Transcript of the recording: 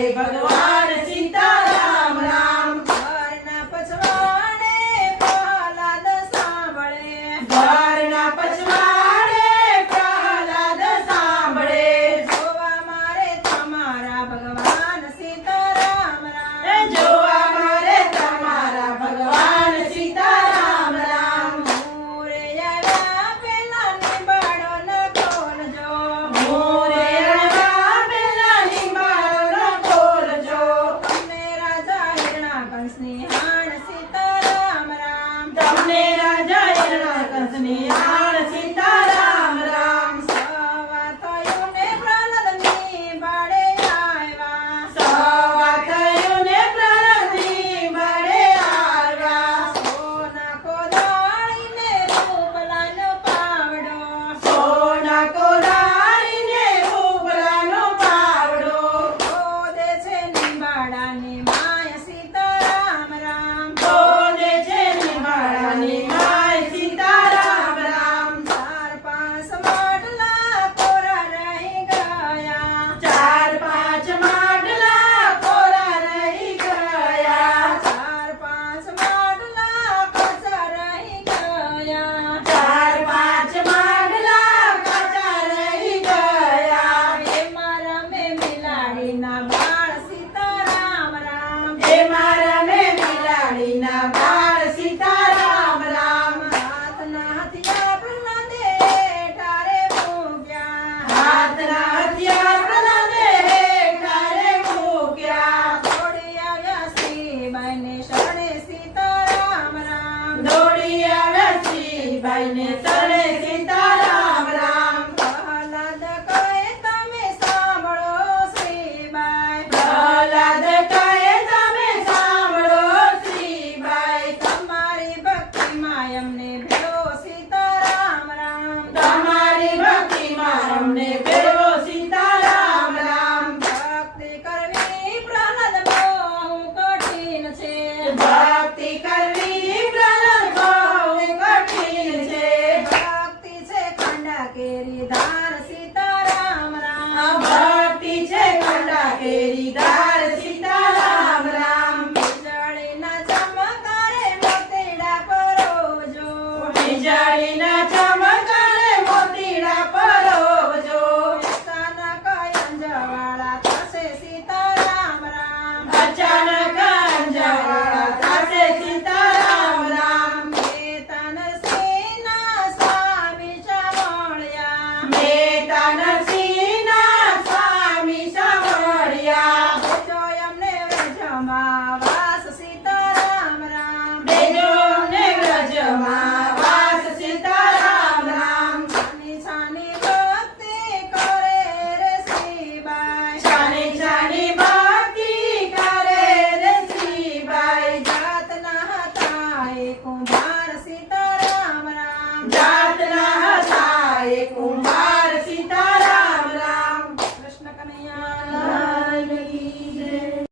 Hey, brother. minha કેરીદાર Sitaram Ram. ભક્તિ છે કંડા કેરીદાર સીતારામ રામ. વીજળીના ચમકારે મોતીડા પરોજો વીજળીના ચમકારે મોતીડા પરોજો સાના કયંજવાળા થશે સીતા